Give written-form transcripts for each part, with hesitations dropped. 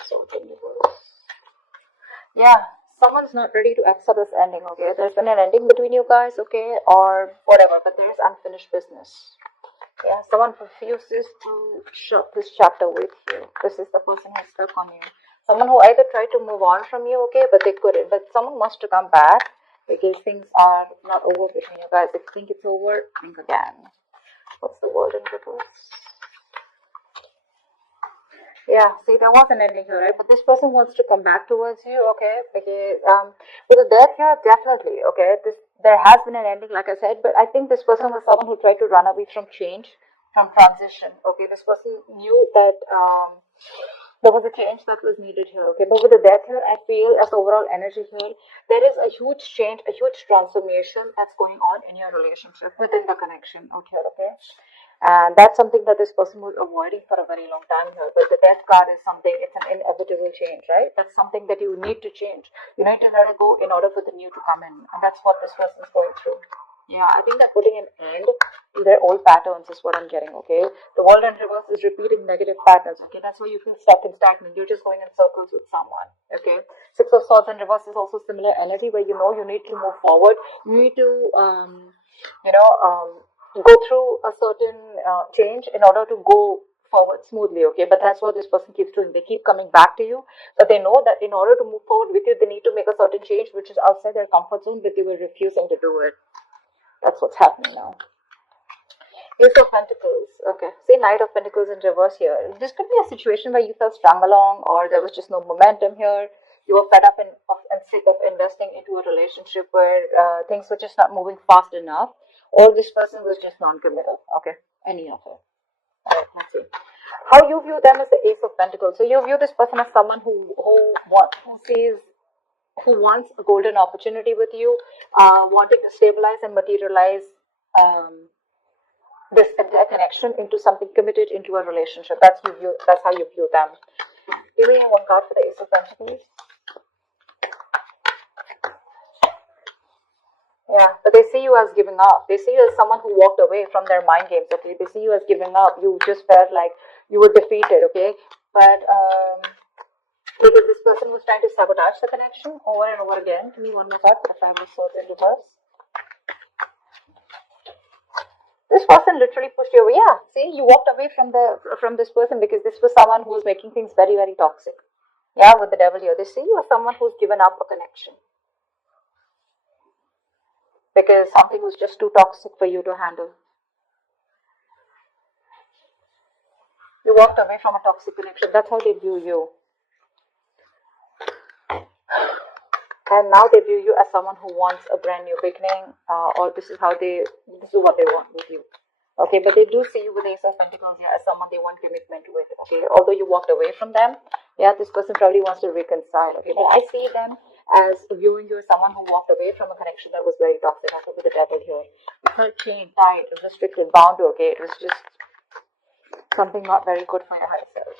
of Swords in reverse. Yeah, someone's not ready to accept this ending, okay? There's been an ending between you guys, okay? Or whatever, but there is unfinished business. Yeah, someone refuses to shut this chapter with you. This is the person who's stuck on you. Someone who either tried to move on from you, okay, but they couldn't. But someone must to come back because things are not over between you guys. If you think it's over, think again. What's the word in reverse? Yeah, see, there was an ending here, right? But this person wants to come back towards you, okay? Because with the death here, definitely, okay? There has been an ending, like I said, but I think this person was someone who tried to run away from change, from transition, okay? This person knew that there was a change that was needed here, okay? But with the death here, I feel as overall energy here, there is a huge change, a huge transformation that's going on in your relationship within the connection out here, okay? And that's something that this person was avoiding for a very long time here. But the death card is something, it's an inevitable change, right? That's something that you need to change. You need to let it go in order for the new to come in. And that's what this person is going through. Yeah, I think they're putting an end to their old patterns is what I'm getting, okay? The world in reverse is repeating negative patterns, okay? That's why you feel stuck and stagnant. You're just going in circles with someone, okay? Six of Swords in reverse is also similar energy where you know you need to move forward. You need to, go through a certain change in order to go forward smoothly, okay? But that's what this person keeps doing. They keep coming back to you, but they know that in order to move forward with you, they need to make a certain change which is outside their comfort zone, but they were refusing to do it. That's what's happening now. Ace of Pentacles. Okay. See, Knight of Pentacles in reverse here. This could be a situation where you felt strung along or there was just no momentum here. You were fed up and sick of investing into a relationship where things were just not moving fast enough, or this person was just non-committal. Okay. Any of it. Alright, let's see. How you view them as the Ace of Pentacles. So you view this person as someone who wants a golden opportunity with you, wanting to stabilize and materialize this entire connection into something committed into a relationship. That's how you view them. Give me one card for the Ace of Pentacles. Yeah, but they see you as giving up. They see you as someone who walked away from their mind games, okay? They see you as giving up. You just felt like you were defeated, okay? But because this person was trying to sabotage the connection over and over again. Give me one more card for the Five of Swords in reverse. This person literally pushed you away. Yeah, see, you walked away from this person because this was someone who was making things very, very toxic. Yeah, with the Devil here. They see you as someone who's given up a connection because something was just too toxic for you to handle. You walked away from a toxic connection. That's how they view you. And now they view you as someone who wants a brand new beginning, or this is what they want with you. Okay, but they do see you with Ace of Pentacles here as someone they want commitment with. Okay, although you walked away from them, yeah, this person probably wants to reconcile. Okay, but I see them as viewing you as someone who walked away from a connection that was very toxic. Also with the Devil here, you felt chained, tied, restricted, bound. Okay, it was just something not very good for your higher self.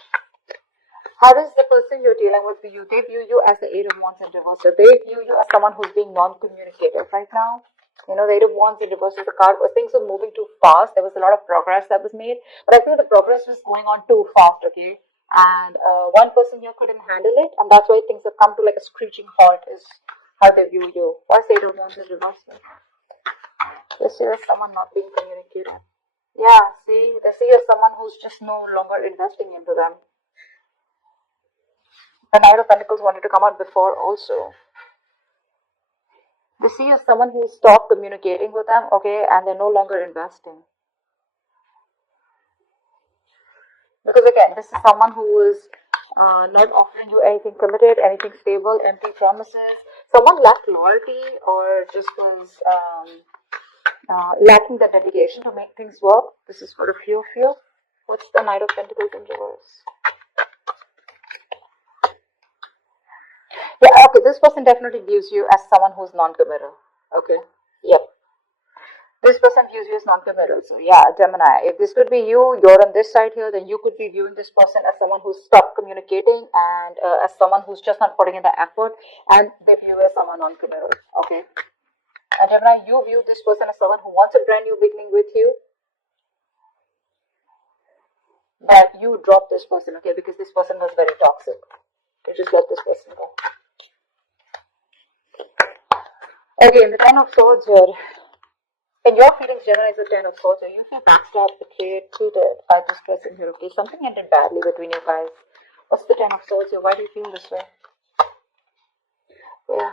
How does the person you're dealing with view you? They view you as the Eight of Wands in reverse. So they view you as someone who's being non-communicative right now. You know, the Eight of Wands in reverse is the card where things were moving too fast. There was a lot of progress that was made, but I feel the progress was going on too fast, okay? And one person here couldn't handle it, and that's why things have come to like a screeching halt is how they view you. Why is the Eight of Wands in reverse? They see you as someone not being communicative. Yeah, see, they see you as someone who's just no longer investing into them. The Knight of Pentacles wanted to come out before also. They see you as someone who stopped communicating with them, okay, and they're no longer investing. Because again, this is someone who is not offering you anything committed, anything stable, empty promises. Someone lacked loyalty or just was lacking the dedication to make things work. This is for a few of you. What's the Knight of Pentacles in reverse? Yeah, okay, this person definitely views you as someone who's non-committal. Okay, yep. This person views you as non-committal. So yeah, Gemini, if this could be you, you're on this side here, then you could be viewing this person as someone who's stopped communicating and as someone who's just not putting in the effort, and they view you as someone non-committal. Okay. And Gemini, you view this person as someone who wants a brand new beginning with you, but you drop this person, okay, because this person was very toxic. You just let this person go. Again, the Ten of Swords here. In your feelings, Gemini is the Ten of Swords here. You feel backstabbed, betrayed, cheated by this person here. Okay, something ended badly between you guys. What's the Ten of Swords here? Why do you feel this way? Yeah.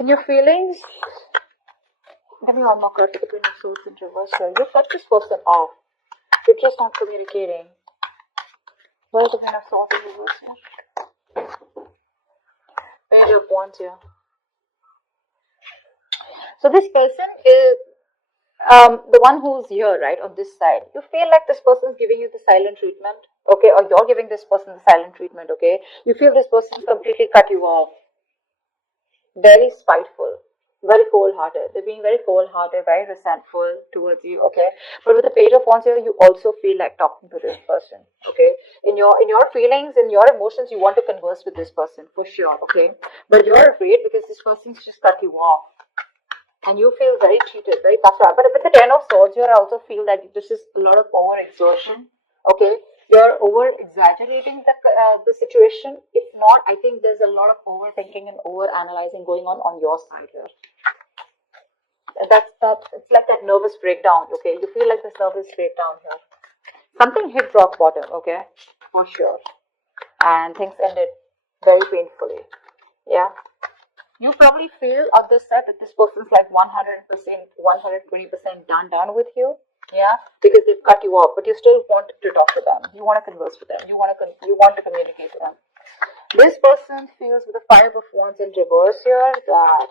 In your feelings, give me one more card for the Queen of Swords in reverse here. You cut this person off. You're just not communicating. Why is the Queen of Swords in reverse here? Page of Wands here. So this person is the one who's here, right, on this side. You feel like this person is giving you the silent treatment, okay, or you're giving this person the silent treatment, okay. You feel this person completely cut you off. Very spiteful, very cold-hearted. They're being very cold-hearted, very resentful towards you, okay. But with the Page of Wands here, you also feel like talking to this person, okay. In your feelings, in your emotions, you want to converse with this person for sure, okay. But you're afraid because this person's just cut you off. And you feel very cheated, very backstabbed. But with the Ten of Swords here, I also feel that this is a lot of over-exertion. Okay, you're over-exaggerating the situation. If not, I think there's a lot of overthinking and over-analyzing going on your side here. And it's like that nervous breakdown. Okay, you feel like this nervous breakdown here. Something hit rock bottom. Okay, for sure, and things ended very painfully. Yeah. You probably feel on this side that this person's like 100%, 120% done with you, yeah, because they've cut you off, but you still want to talk to them. You want to converse with them. You want to communicate to them. This person feels with the Five of Wands in reverse here that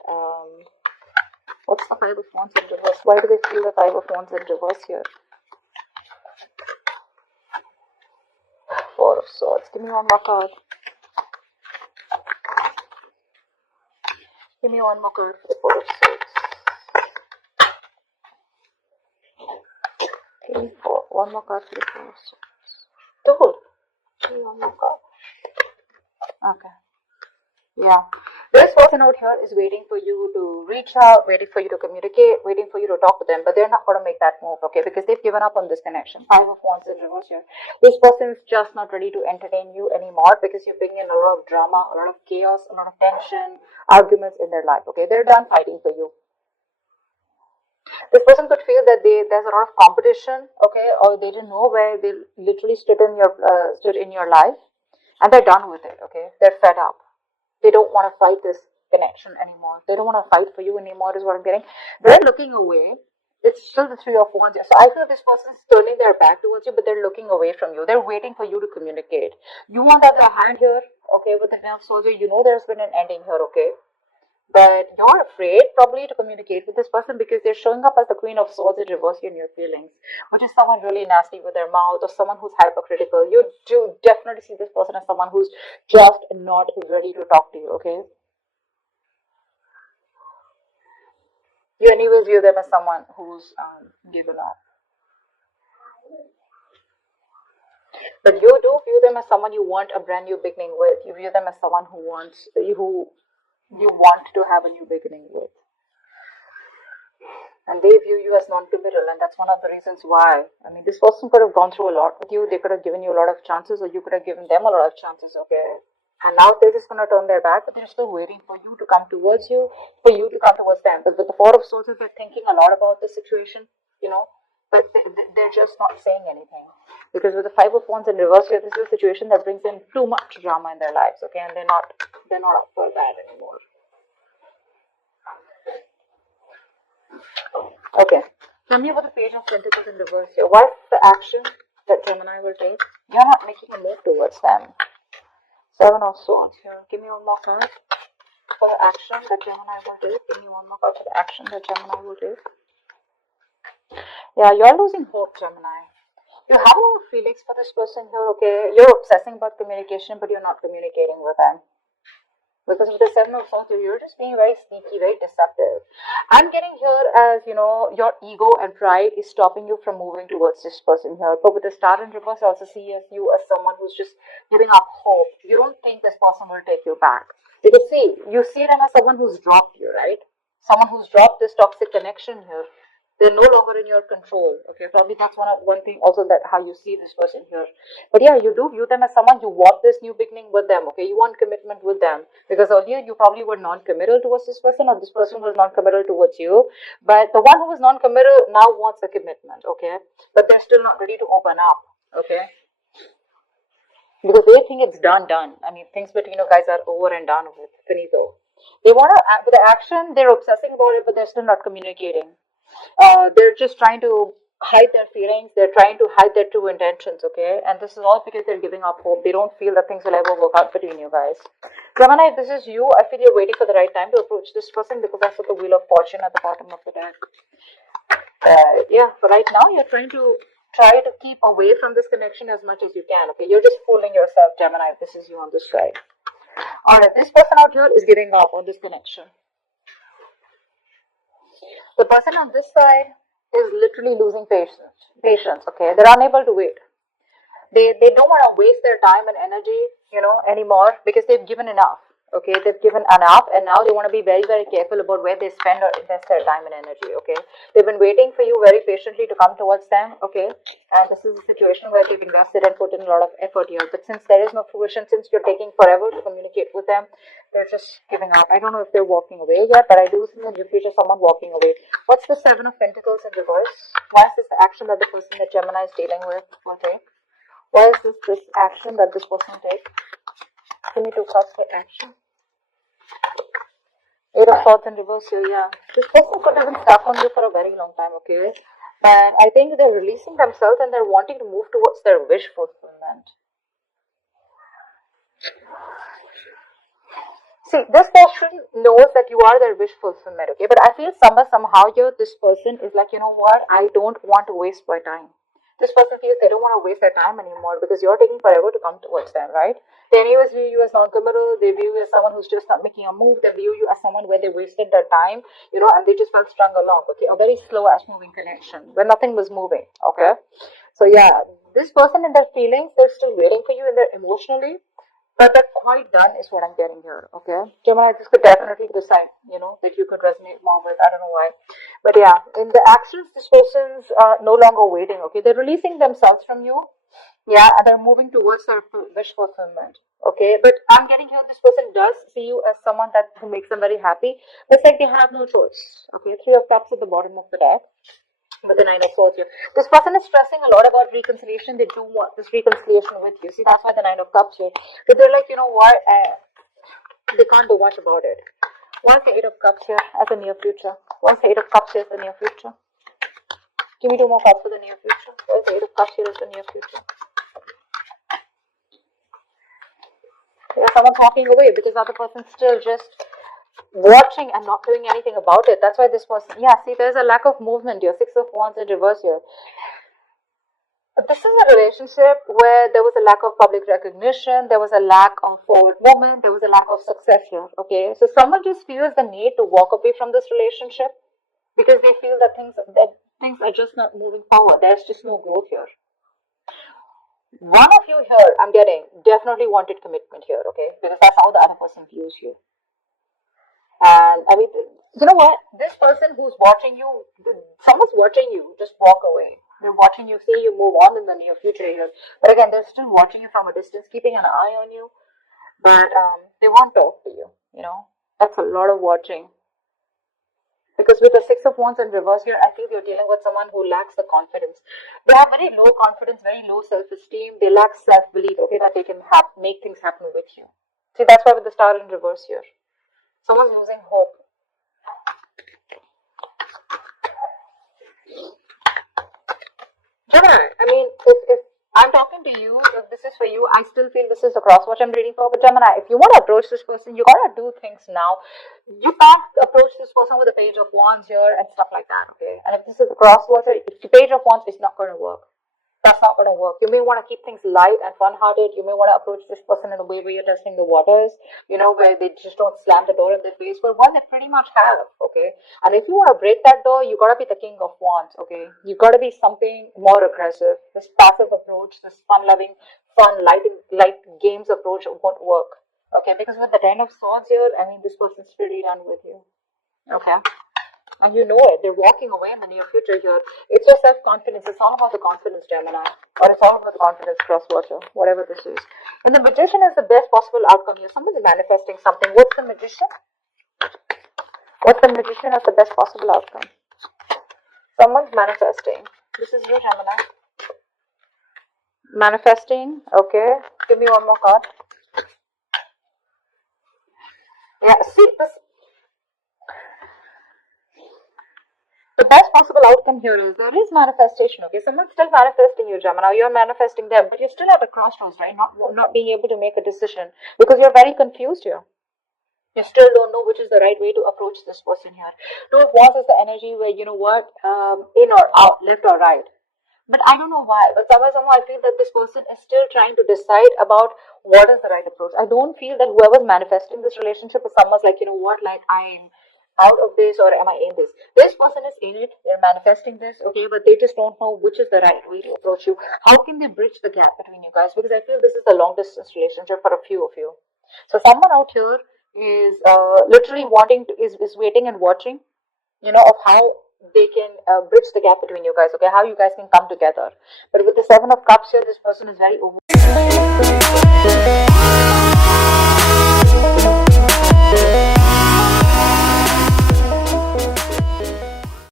what's the Five of Wands in reverse? Why do they feel the Five of Wands in reverse here? Four of Swords. Give me one more card. Give me one more card for the Four of Swords. Give me one more card for the Four of Swords. Dude, give me one more card. Okay. Yeah. This person out here is waiting for you to reach out, waiting for you to communicate, waiting for you to talk to them, but they're not going to make that move, okay, because they've given up on this connection. Five of Wands in reverse here. This person is just not ready to entertain you anymore because you're bringing in a lot of drama, a lot of chaos, a lot of tension, arguments in their life, okay. They're done fighting for you. This person could feel that there's a lot of competition, okay, or they didn't know where they literally stood in your life, and they're done with it, okay. They're fed up. They don't want to fight this connection anymore. They don't want to fight for you anymore is what I'm getting. They're looking away. It's still the Three of Wands here. So I feel this person's turning their back towards you, but they're looking away from you. They're waiting for you to communicate. You want to have a hand here, okay, with the Ten of Swords. You know there's been an ending here, okay. But you're afraid probably to communicate with this person because they're showing up as the Queen of Swords in reverse in your feelings, which is someone really nasty with their mouth or someone who's hypercritical. You do definitely see this person as someone who's just not ready to talk to you, okay? You anyways view them as someone who's given up. But you do view them as someone you want a brand new beginning with. You view them as someone who you want to have a new beginning with. And they view you as non-committal, and that's one of the reasons why. I mean, this person could have gone through a lot with you. They could have given you a lot of chances, or you could have given them a lot of chances, okay? And now they're just going to turn their back, but they're still waiting for you to come towards you, for you to come towards them. But with the Four of Swords, they're thinking a lot about the situation, you know, but they're just not saying anything. Because with the Five of Wands in reverse here, this is a situation that brings in too much drama in their lives, okay? And they're not up for that anymore. Okay. Tell me about the Page of Pentacles in reverse here. What's the action that Gemini will take? You're not making a move towards them. Seven of Swords here. Give me one more card for the action that Gemini will take. Give me one more card for the action that Gemini will take. Yeah, you're losing hope, Gemini. You have a lot of feelings for this person here, okay? You're obsessing about communication, but you're not communicating with them. Because with the Seven of Swords, you're just being very sneaky, very deceptive. I'm getting here as, you know, your ego and pride is stopping you from moving towards this person here. But with the Star in reverse, I also see you as someone who's just giving up hope. You don't think this person will take you back. Because see, you see them as someone who's dropped you, right? Someone who's dropped this toxic connection here. They're no longer in your control. Okay, probably that's one thing also, that how you see this person here. But yeah, you do view them as someone, you want this new beginning with them. Okay, you want commitment with them, because earlier you probably were non-committal towards this person, or this person was non-committal towards you. But the one who was non-committal now wants a commitment. Okay, but they're still not ready to open up. Okay, because they think it's done. I mean, things between you guys are over and done with. Finito. They want to act with the action. They're obsessing about it, but they're still not communicating. They're just trying to hide their feelings. They're trying to hide their true intentions. Okay, and this is all because they're giving up hope. They don't feel that things will ever work out between you guys. Gemini, if this is you, I feel you're waiting for the right time to approach this person, because that's what the Wheel of Fortune at the bottom of the deck. Yeah, for right now, you're try to keep away from this connection as much as you can. Okay, you're just fooling yourself, Gemini, if this is you on this side. Alright, this person out here is giving up on this connection. The person on this side is literally losing patience. Okay, they're unable to wait. They don't want to waste their time and energy, anymore, because they've given enough. Okay, they've given enough, and now they want to be very, very careful about where they spend or invest their time and energy. Okay, they've been waiting for you very patiently to come towards them. Okay, and this is a situation where they've invested and put in a lot of effort here, but since there is no fruition, since you're taking forever to communicate with them, they're just giving up. I don't know if they're walking away yet, but I do see in the future someone walking away. What's the Seven of Pentacles in reverse? Why is this the action that the person that Gemini is dealing with will take? Why is this action that this person will take? Give me 2 cards for action. 8 of Swords in reverse here, yeah. This person could have been stuck on you for a very long time, okay? But I think they're releasing themselves and they're wanting to move towards their wish fulfillment. See, this person knows that you are their wish fulfillment, okay? But I feel somehow here, this person is like, you know what? I don't want to waste my time. This person feels they don't want to waste their time anymore because you're taking forever to come towards them, right? They anyways view you as non-committal. They view you as someone who's just not making a move. They view you as someone where they wasted their time, and they just felt strung along, okay? A very slow-ass moving connection where nothing was moving, okay? So yeah, this person in their feelings, they're still waiting for you and they're emotionally, but they're quite done is what I'm getting here, okay? Gemini, this could definitely be the sign, that you could resonate more with. I don't know why. But yeah, in the actions, this person's no longer waiting, okay? They're releasing themselves from you, yeah, and they're moving towards their wish fulfillment, okay? But I'm getting here, this person does see you as someone who makes them very happy, but it's like they have no choice, okay? 3 of Cups at the bottom of the deck. With the 9 of Swords here. This person is stressing a lot about reconciliation. They do want this reconciliation with you. See, that's why the 9 of Cups here. But they're like, you know what? They can't do much about it. What's the 8 of Cups here as the near future? What's the 8 of Cups here as the near future? Give me 2 more cards for the near future. Where's the 8 of Cups here as the near future? Yeah, someone's walking away because the other person's still just watching and not doing anything about it. That's why this person, yeah, see, there's a lack of movement here. 6 of Wands in reverse here. This is a relationship where there was a lack of public recognition, there was a lack of forward movement, there was a lack of success here, okay? So someone just feels the need to walk away from this relationship because they feel that things are just not moving forward. There's just no growth here. One of you here, I'm getting, definitely wanted commitment here, okay? Because that's how the other person views you. And I mean, you know what? This person who's watching you, someone's watching you, just walk away. They're watching you, say you move on in the near future here. But again, they're still watching you from a distance, keeping an eye on you. But they won't talk to you, That's a lot of watching. Because with the 6 of Wands in reverse here, I feel you're dealing with someone who lacks the confidence. They have very low confidence, very low self-esteem. They lack self-belief, okay, that they can make things happen with you. See, that's why with the Star in reverse here. Someone's losing hope. Gemini, I mean, if I'm talking to you, if this is for you, I still feel this is the crosswatch I'm reading for. But Gemini, if you want to approach this person, you gotta do things now. You can't approach this person with a Page of Wands here and stuff like that, okay? And if this is the crosswatch, if the Page of Wands is not going to work. That's not going to work. You may want to keep things light and fun-hearted. You may want to approach this person in a way where you're testing the waters, where they just don't slam the door in their face. But one, they pretty much have, okay? And if you want to break that door, you got to be the King of Wands, okay? You got to be something more aggressive. This passive approach, this fun-loving, light games approach won't work, okay? Because with the 10 of Swords here, I mean, this person's pretty done with you, okay? And you know it. They're walking away in the near future here. It's your self-confidence. It's all about the confidence, Gemini. Or it's all about the confidence, cross-watcher. Whatever this is. And the Magician is the best possible outcome here. Someone's manifesting something. What's the Magician? What's the Magician as the best possible outcome? Someone's manifesting. This is you, Gemini. Manifesting. Okay. Give me one more card. Yeah, see, the best possible outcome here is there is manifestation, okay? Someone's still manifesting you, Gemini. You're manifesting them, but you're still at a crossroads, right? Not being able to make a decision because you're very confused here. You still don't know which is the right way to approach this person here. Two of Wands is the energy where, you know what, in or out, left or right. But I don't know why. But somehow I feel that this person is still trying to decide about what is the right approach. I don't feel that whoever's manifesting this relationship is someone's like, you know what, like I'm out of this or am I in this? This person is in it. They're manifesting this, okay, but they just don't know which is the right way to approach you. How can they bridge the gap between you guys? Because I feel this is a long distance relationship for a few of you. So someone out here is literally wanting to is waiting and watching, you know, of how they can bridge the gap between you guys, okay, how you guys can come together. But with the Seven of Cups here, this person is very over